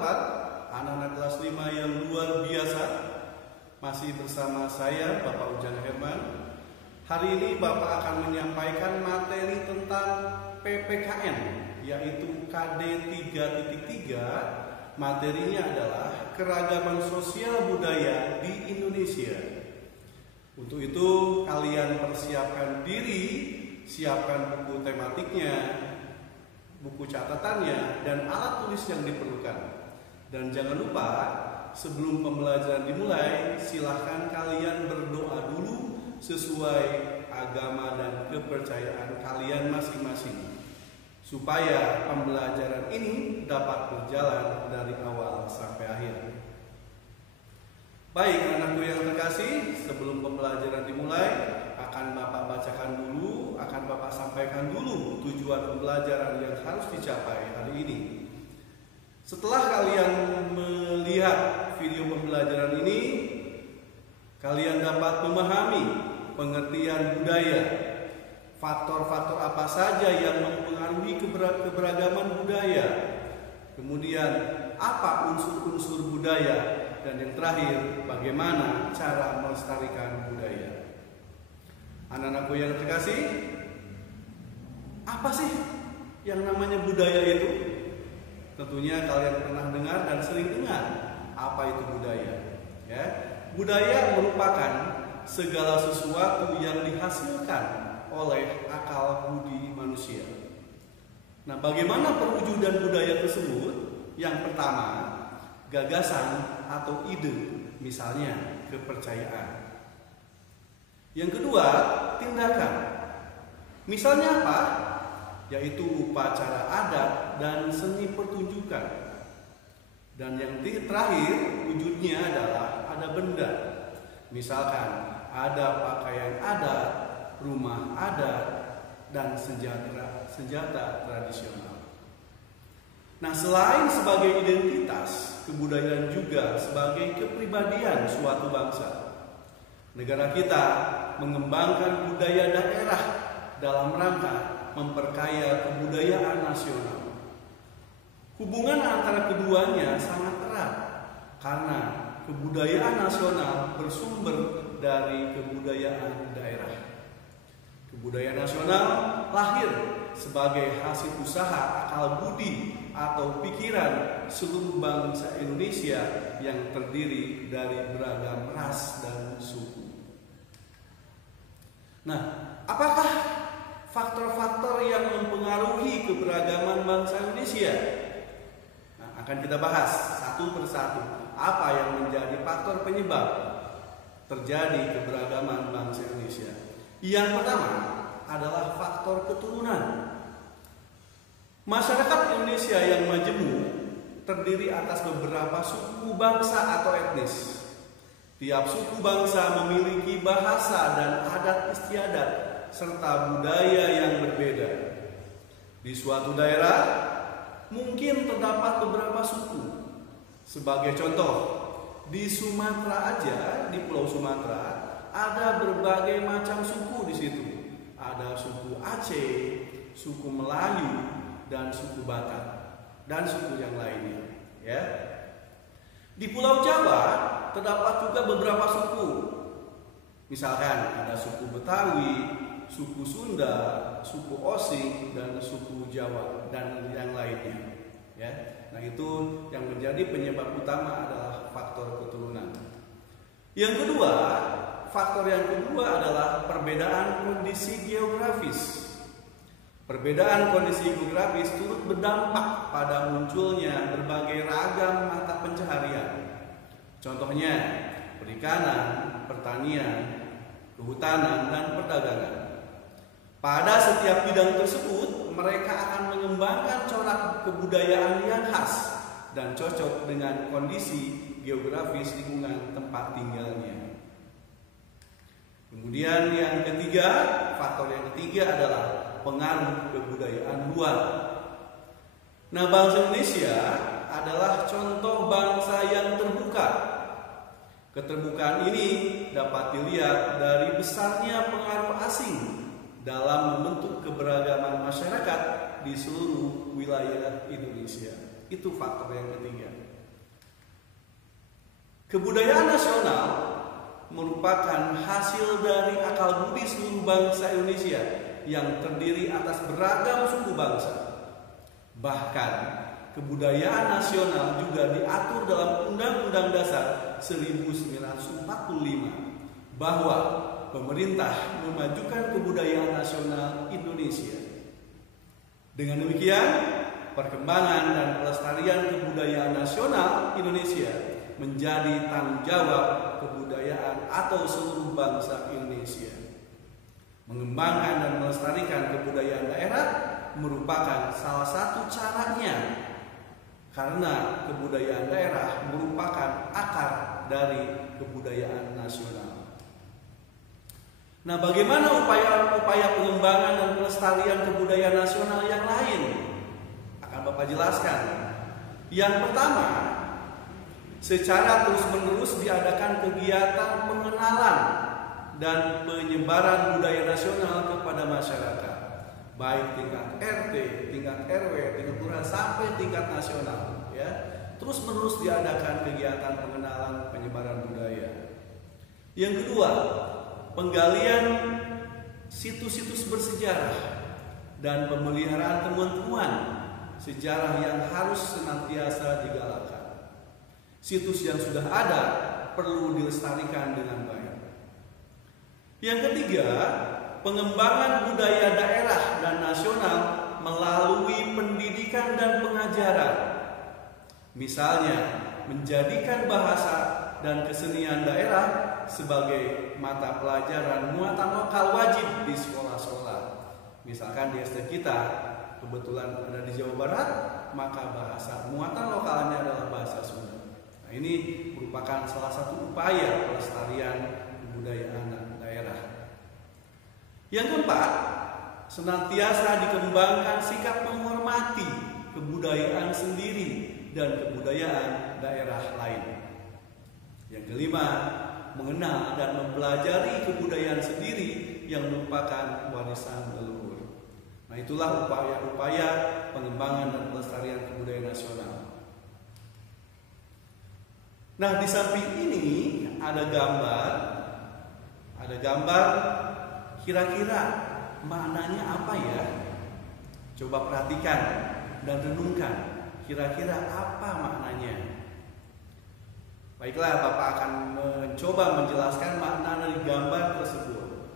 kabar? Anak-anak kelas 5 yang luar biasa. Masih bersama saya, Bapak Ujang Herman. Hari ini Bapak akan menyampaikan materi tentang PPKN, yaitu KD 3.3. Materinya adalah keragaman sosial budaya di Indonesia. Untuk itu kalian persiapkan diri, siapkan buku tematiknya, buku catatannya, dan alat tulis yang diperlukan. Dan jangan lupa, sebelum pembelajaran dimulai, silahkan kalian berdoa dulu sesuai agama dan kepercayaan kalian masing-masing, supaya pembelajaran ini dapat berjalan dari awal sampai akhir. Baik anakku yang terkasih, sebelum pembelajaran dimulai, akan Bapak bacakan dulu, akan Bapak sampaikan dulu tujuan pembelajaran yang harus dicapai hari ini. Setelah kalian melihat video pembelajaran ini, kalian dapat memahami pengertian budaya, faktor-faktor apa saja yang mempengaruhi keberagaman budaya, kemudian apa unsur-unsur budaya, dan yang terakhir, bagaimana cara melestarikan budaya. Anak-anakku yang terkasih, apa sih yang namanya budaya itu? Tentunya kalian pernah dengar dan sering dengar apa itu budaya. Ya, budaya merupakan segala sesuatu yang dihasilkan oleh akal budi manusia. Nah, bagaimana perwujudan budaya tersebut? Yang pertama, gagasan atau ide, misalnya kepercayaan. Yang kedua, tindakan. Misalnya apa? Yaitu upacara adat dan seni pertunjukan. Dan yang terakhir, wujudnya adalah ada benda. Misalkan ada pakaian adat, rumah adat, dan senjata tradisional. Nah, selain sebagai identitas, kebudayaan juga sebagai kepribadian suatu bangsa. Negara kita mengembangkan budaya daerah dalam rangka memperkaya kebudayaan nasional. Hubungan antara keduanya sangat erat karena kebudayaan nasional bersumber dari kebudayaan daerah. Kebudayaan nasional lahir sebagai hasil usaha akal budi atau pikiran seluruh bangsa Indonesia yang terdiri dari beragam ras dan suku. Nah, apakah faktor-faktor yang mempengaruhi keberagaman bangsa Indonesia? Nah, akan kita bahas satu persatu. Apa yang menjadi faktor penyebab terjadi keberagaman bangsa Indonesia? Yang pertama adalah faktor keturunan. Masyarakat Indonesia yang majemuk terdiri atas beberapa suku bangsa atau etnis. Tiap suku bangsa memiliki bahasa dan adat istiadat serta budaya yang berbeda. Di suatu daerah mungkin terdapat beberapa suku. Sebagai contoh, di Sumatera aja, di Pulau Sumatera ada berbagai macam suku di situ. Ada suku Aceh, suku Melayu, dan suku Batak, dan suku yang lainnya. Ya. Di Pulau Jawa terdapat juga beberapa suku. Misalkan ada suku Betawi, suku Sunda, suku Osing, dan suku Jawa, dan yang lainnya. Ya. Nah, itu yang menjadi penyebab utama adalah faktor keturunan. Faktor yang kedua adalah perbedaan kondisi geografis. Perbedaan kondisi geografis turut berdampak pada munculnya berbagai ragam mata pencaharian. Contohnya, perikanan, pertanian, kehutanan, dan perdagangan. Pada setiap bidang tersebut, mereka akan mengembangkan corak kebudayaan yang khas dan cocok dengan kondisi geografis lingkungan tempat tinggalnya. Kemudian faktor yang ketiga adalah pengaruh kebudayaan luar. Nah, bangsa Indonesia adalah contoh bangsa yang terbuka. Keterbukaan ini dapat dilihat dari besarnya pengaruh asing dalam membentuk keberagaman masyarakat di seluruh wilayah Indonesia. Itu faktor yang ketiga. Kebudayaan nasional merupakan hasil dari akal budi seluruh bangsa Indonesia yang terdiri atas beragam suku bangsa. Bahkan kebudayaan nasional juga diatur dalam Undang-Undang Dasar 1945 bahwa pemerintah memajukan kebudayaan nasional Indonesia. Dengan demikian, perkembangan dan pelestarian kebudayaan nasional Indonesia menjadi tanggung jawab kebudayaan atau seluruh bangsa Indonesia. Mengembangkan dan melestarikan kebudayaan daerah merupakan salah satu caranya, karena kebudayaan daerah merupakan akar dari kebudayaan nasional. Nah, bagaimana upaya pengembangan dan pelestarian kebudayaan nasional yang lain? Akan Bapak jelaskan. Yang pertama, secara terus-menerus diadakan kegiatan pengenalan dan penyebaran budaya nasional kepada masyarakat, baik tingkat RT, tingkat RW, tingkat kelurahan sampai tingkat nasional, ya. Terus-menerus diadakan kegiatan pengenalan penyebaran budaya. Yang kedua, penggalian situs-situs bersejarah dan pemeliharaan temuan-temuan sejarah yang harus senantiasa digalakkan. Situs yang sudah ada perlu dilestarikan dengan baik. Yang ketiga, pengembangan budaya daerah dan nasional melalui pendidikan dan pengajaran. Misalnya, menjadikan bahasa dan kesenian daerah sebagai mata pelajaran muatan lokal wajib di sekolah-sekolah. Misalkan di SD kita kebetulan ada di Jawa Barat, maka bahasa muatan lokalnya adalah bahasa Sunda. Nah, ini merupakan salah satu upaya pelestarian kebudayaan daerah. Yang keempat, senantiasa dikembangkan sikap menghormati kebudayaan sendiri dan kebudayaan daerah lain. Yang kelima, mengenal dan mempelajari kebudayaan sendiri yang merupakan warisan leluhur. Nah, itulah upaya-upaya pengembangan dan pelestarian kebudayaan nasional. Nah, di samping ini ada gambar kira-kira maknanya apa ya? Coba perhatikan dan renungkan, kira-kira apa maknanya? Baiklah, Bapak akan mencoba menjelaskan makna dari gambar tersebut.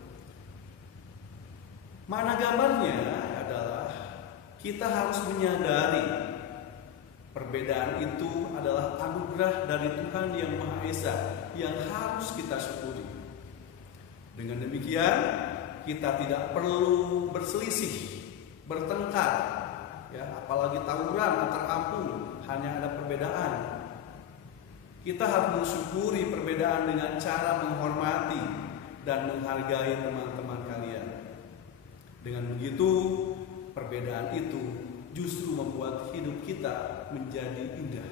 Makna gambarnya adalah kita harus menyadari perbedaan itu adalah anugerah dari Tuhan Yang Maha Esa yang harus kita syukuri. Dengan demikian, kita tidak perlu berselisih, bertengkar, ya, apalagi tawuran antar kampung, hanya ada perbedaan. Kita harus mensyukuri perbedaan dengan cara menghormati dan menghargai teman-teman kalian. Dengan begitu, perbedaan itu justru membuat hidup kita menjadi indah.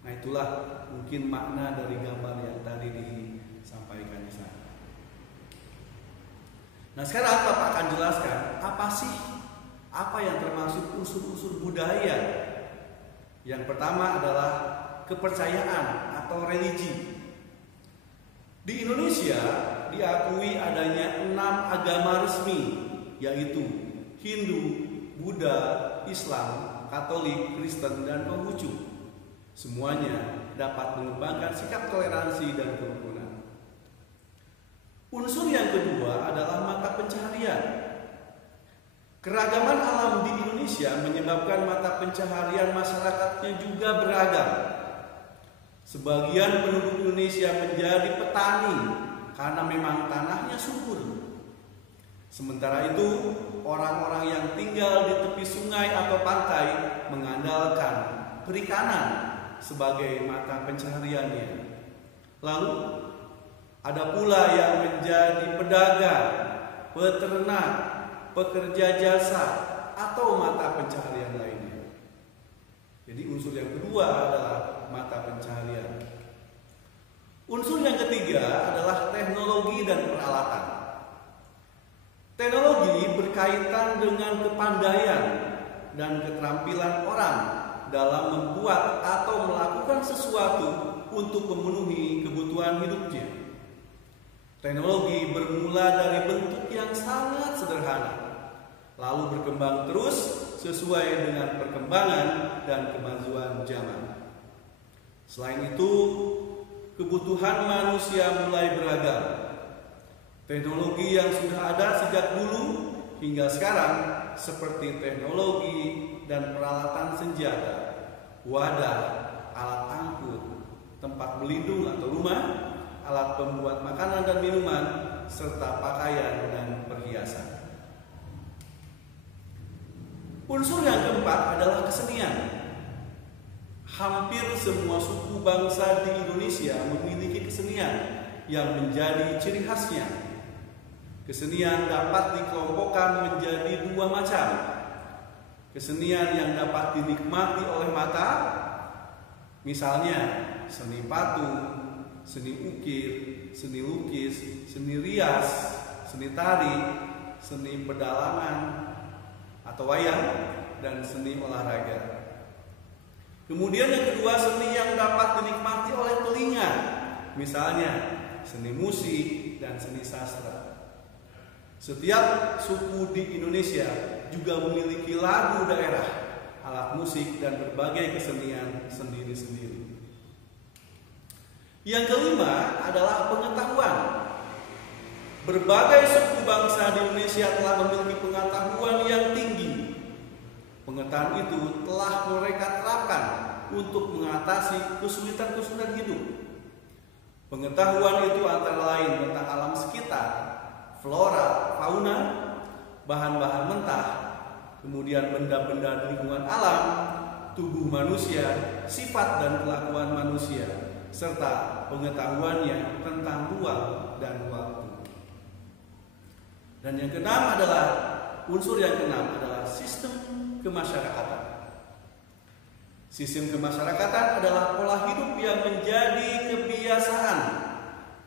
Nah, itulah mungkin makna dari gambar yang tadi disampaikan di sana. Nah, sekarang Bapak akan jelaskan apa yang termasuk unsur-unsur budaya. Yang pertama adalah kepercayaan atau religi. Di Indonesia diakui adanya 6 agama resmi, yaitu Hindu, Buddha, Islam, Katolik, Kristen, dan Konghucu. Semuanya dapat mengembangkan sikap toleransi dan kerukunan. Unsur yang kedua adalah mata pencaharian. Keragaman alam di Indonesia menyebabkan mata pencaharian masyarakatnya juga beragam. Sebagian penduduk Indonesia menjadi petani karena memang tanahnya subur. Sementara itu, orang-orang yang tinggal di tepi sungai atau pantai mengandalkan perikanan sebagai mata pencahariannya. Lalu, ada pula yang menjadi pedagang, peternak, pekerja jasa, atau mata pencaharian lainnya. Jadi unsur yang kedua adalah mata pencaharian. Unsur yang ketiga adalah teknologi dan peralatan. Teknologi berkaitan dengan kepandaian dan keterampilan orang dalam membuat atau melakukan sesuatu untuk memenuhi kebutuhan hidupnya. Teknologi bermula dari bentuk yang sangat sederhana, lalu berkembang terus sesuai dengan perkembangan dan kemajuan zaman. Selain itu, kebutuhan manusia mulai beragam. Teknologi yang sudah ada sejak dulu hingga sekarang seperti teknologi dan peralatan senjata, wadah, alat angkut, tempat berlindung atau rumah, alat pembuat makanan dan minuman, serta pakaian dan perhiasan. Unsur yang keempat adalah kesenian. Hampir semua suku bangsa di Indonesia memiliki kesenian yang menjadi ciri khasnya. Kesenian dapat dikelompokkan menjadi dua macam. Kesenian yang dapat dinikmati oleh mata, misalnya seni patung, seni ukir, seni lukis, seni rias, seni tari, seni pedalangan atau wayang, dan seni olahraga. Kemudian yang kedua, seni yang dapat dinikmati oleh telinga, misalnya seni musik dan seni sastra. Setiap suku di Indonesia juga memiliki lagu daerah, alat musik, dan berbagai kesenian sendiri-sendiri. Yang kelima adalah pengetahuan. Berbagai suku bangsa di Indonesia telah memiliki pengetahuan yang tinggi. Pengetahuan itu telah mereka terapkan untuk mengatasi kesulitan-kesulitan hidup. Pengetahuan itu antara lain tentang alam sekitar, flora, fauna, bahan-bahan mentah, kemudian benda-benda di lingkungan alam, tubuh manusia, sifat dan kelakuan manusia, serta pengetahuannya tentang ruang dan waktu. Dan yang keenam adalah, unsur yang keenam adalah sistem kemasyarakatan. Sistem kemasyarakatan adalah pola hidup yang menjadi kebiasaan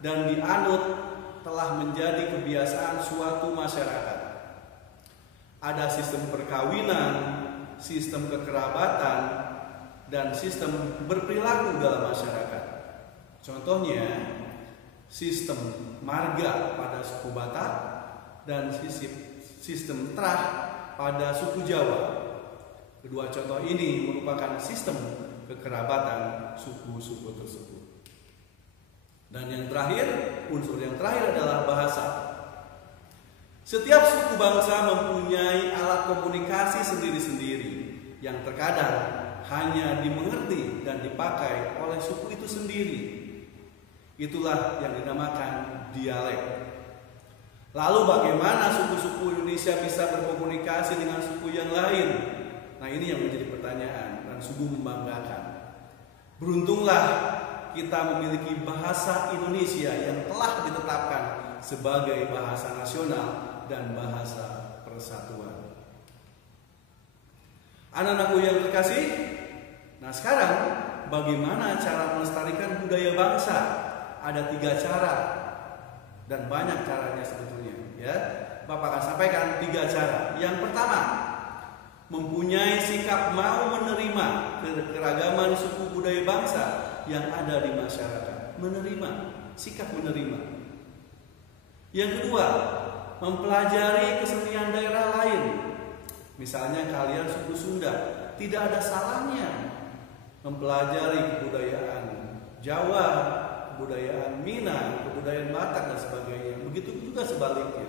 dan dianut telah menjadi kebiasaan suatu masyarakat. Ada sistem perkawinan, sistem kekerabatan, dan sistem berperilaku dalam masyarakat. Contohnya, sistem marga pada suku Batak dan sistem terah pada suku Jawa. Kedua contoh ini merupakan sistem kekerabatan suku-suku tersebut. Dan yang terakhir, unsur yang terakhir adalah bahasa. Setiap suku bangsa mempunyai alat komunikasi sendiri-sendiri yang terkadang hanya dimengerti dan dipakai oleh suku itu sendiri. Itulah yang dinamakan dialek. Lalu bagaimana suku-suku Indonesia bisa berkomunikasi dengan suku yang lain? Nah, ini yang menjadi pertanyaan dan sungguh membanggakan. Beruntunglah kita memiliki bahasa Indonesia yang telah ditetapkan sebagai bahasa nasional dan bahasa persatuan. Anak-anakku yang terkasih, nah sekarang bagaimana cara melestarikan budaya bangsa? Ada 3 cara dan banyak caranya sebetulnya, ya. Bapak akan sampaikan 3 cara. Yang pertama, mempunyai sikap mau menerima keragaman suku budaya bangsa yang ada di masyarakat. Menerima, sikap menerima. Yang kedua, mempelajari kesenian daerah lain. Misalnya kalian suku Sunda, tidak ada salahnya mempelajari kebudayaan Jawa, kebudayaan Minang, kebudayaan Batak dan sebagainya. Begitu juga sebaliknya.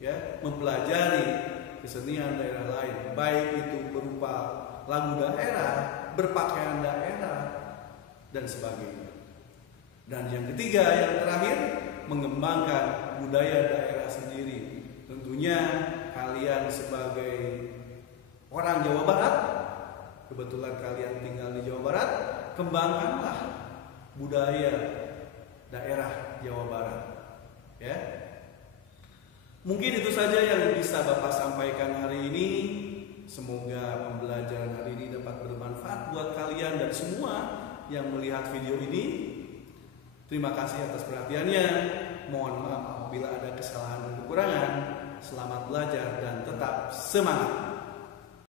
Ya, mempelajari kesenian daerah lain, baik itu berupa lagu daerah, berpakaian daerah, dan sebagainya. Dan yang ketiga, yang terakhir, mengembangkan budaya daerah sendiri. Tentunya kalian sebagai orang Jawa Barat, kebetulan kalian tinggal di Jawa Barat, kembangkanlah budaya daerah Jawa Barat. Ya. Mungkin itu saja yang bisa Bapak sampaikan hari ini. Semoga pembelajaran hari ini dapat bermanfaat buat kalian dan semua yang melihat video ini. Terima kasih atas perhatiannya. Mohon maaf apabila ada kesalahan dan kekurangan. Selamat belajar dan tetap semangat.